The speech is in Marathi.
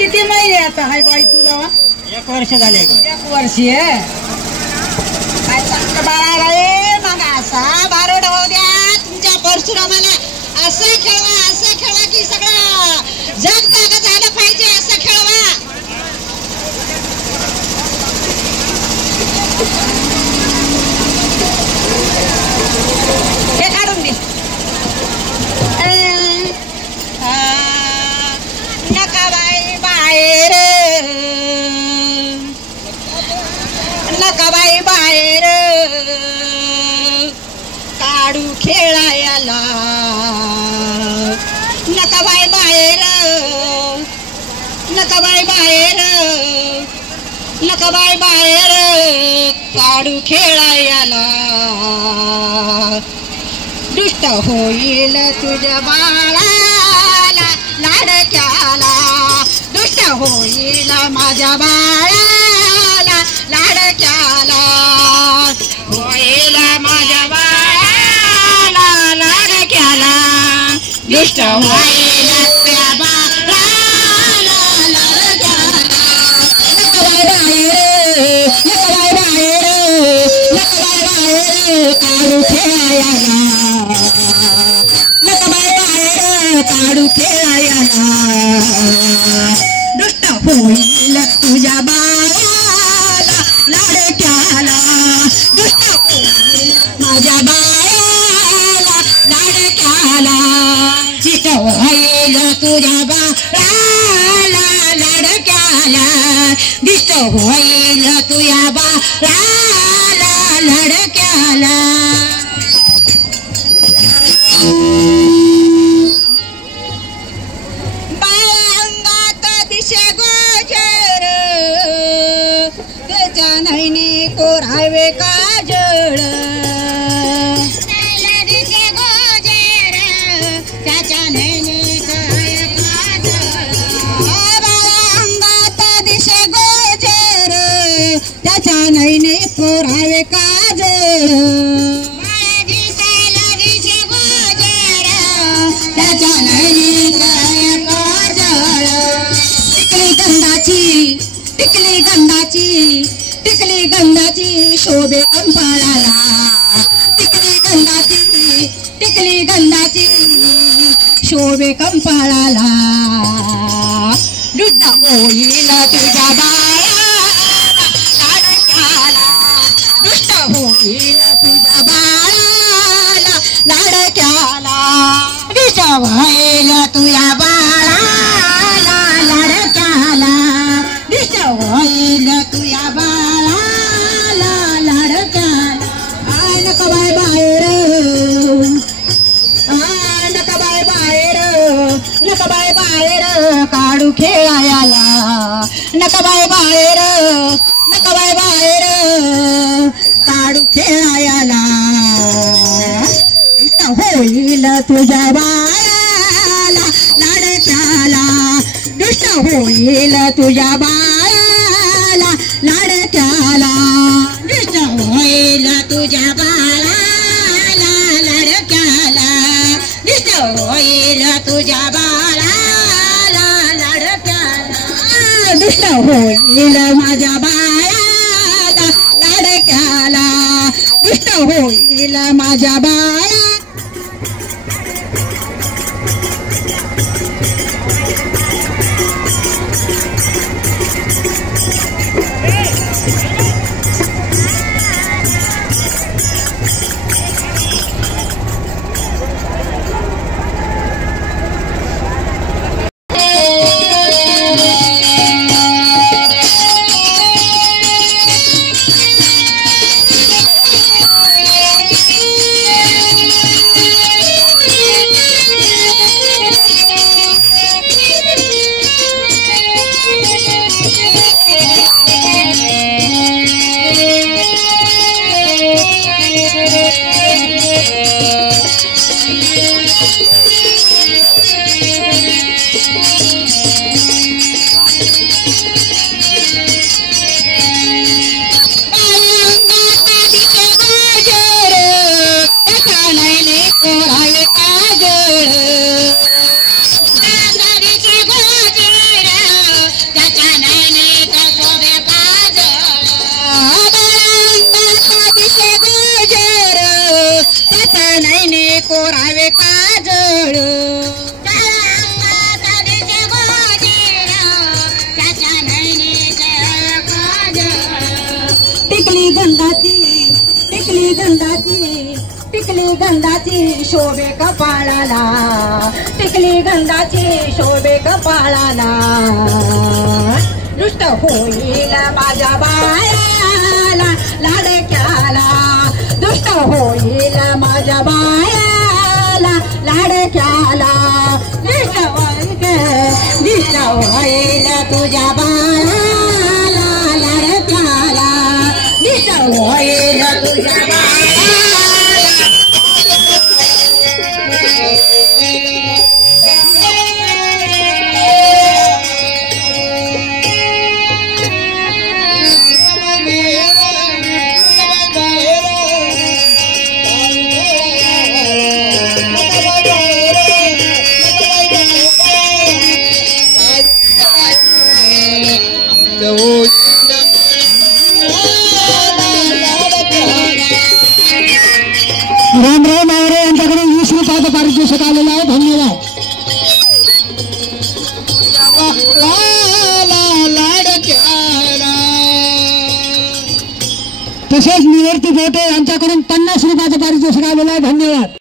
किती महिने आता हाय बाई तुला? 1 वर्ष झाले. 1 वर्ष आहे. काय चांगलं बाळाला रे मग असा बारोड होऊ द्या तुमच्या परशुरामाला. असं खेळवा की सगळं जग जागा झालं पाहिजे. असं खेळवा. हे काढून दे. नकाबाई बाहेर नकाबाई बाहेर काढू खेळायला. नकाबाई बाहेर नकाबाई बाहेर नकाबाई बाहेर काढू खेळायला. दुष्ट होईल तुझ्या बाळाला लाडक्याला. दुष्ट होईल माझ्या बाळाला लाडक्याला. होईल माझ्या बाळाला लाडक्याला. दुष्ट होईल त्या बाळाला लाडक्याला. नकाबाई बाहेर नकाबाई बाहेर काढू खेळायला. नकाबाई बाहेर काढू खेळायला. दुष्ट होईल तुझ्या बाळाला लाडक्याला. दुष्ट होईल माझ्या बाळाला लाडक्याला. दुष्ट होईल तुझ्या बाळाला लाडक्याला. दुष्ट होईल तुझ्या बाळाला लाडक्याला. बाळांगात दिशे गोजर त्याच्या नैनी कोरावे काजळ. दिशे गोजर त्याच्या नैनी काय काजळ. बाळांगात दिशे गोजर त्याच्या नैनी कोरावे काजळ. टिकली गंधाची शोभे कंपाळाला. टिकली गंधाची शोभे कंपाळाला. दुष्ट होईल तुझ्या बाळाला लाडक्याला. दुष्ट होईल तुझ्या बाळाला लाडक्याला. दुष्ट होईल तुझ्या बाळाला लाडक्याला. दुष्ट होईल तुझ्या बाळाला लाडक्याला. नकाबाई बाहेर नकाबाई बाहेर नकाबाई बाहेर काढू खेळायला. नकाबाई बाहेर नकाबाई बाहेर काढू खेळायला. दुष्ट होईल तुझ्या बाळाला लाडक्याला. दुष्ट होईल तुझ्या बाळाला लाडक्याला. दुष्ट होईल तुझ्या बाळाला लाडक्याला. दुष्ट होईल तुझ्या बाळाला लाडक्याला. दुष्ट होईल माझ्या बाळाला लाडक्याला. दुष्ट होईल माझ्या बाळा. काजळ टिकली गंधाची टिकली गंधाची टिकली गंधाची शोभे कपाळाला टिकली गंधाची शोभे कपाळाला दृष्ट होईल माझ्या बायाला लाडक्याला दृष्ट होईल माझ्या बायाला लाडक्याला दृष्ट होईल तुझ्या बायाला लाडक्याला दृष्ट होईल तुझ्या रामराव मावरे यांच्याकडे 20 रुपयाचं पारितोषिक आलेलं आहे. धन्यवाद. तसेच निवर्ती गोटे यांच्याकडून 50 रुपयाचं पारितोषिक आलेलं आहे. धन्यवाद.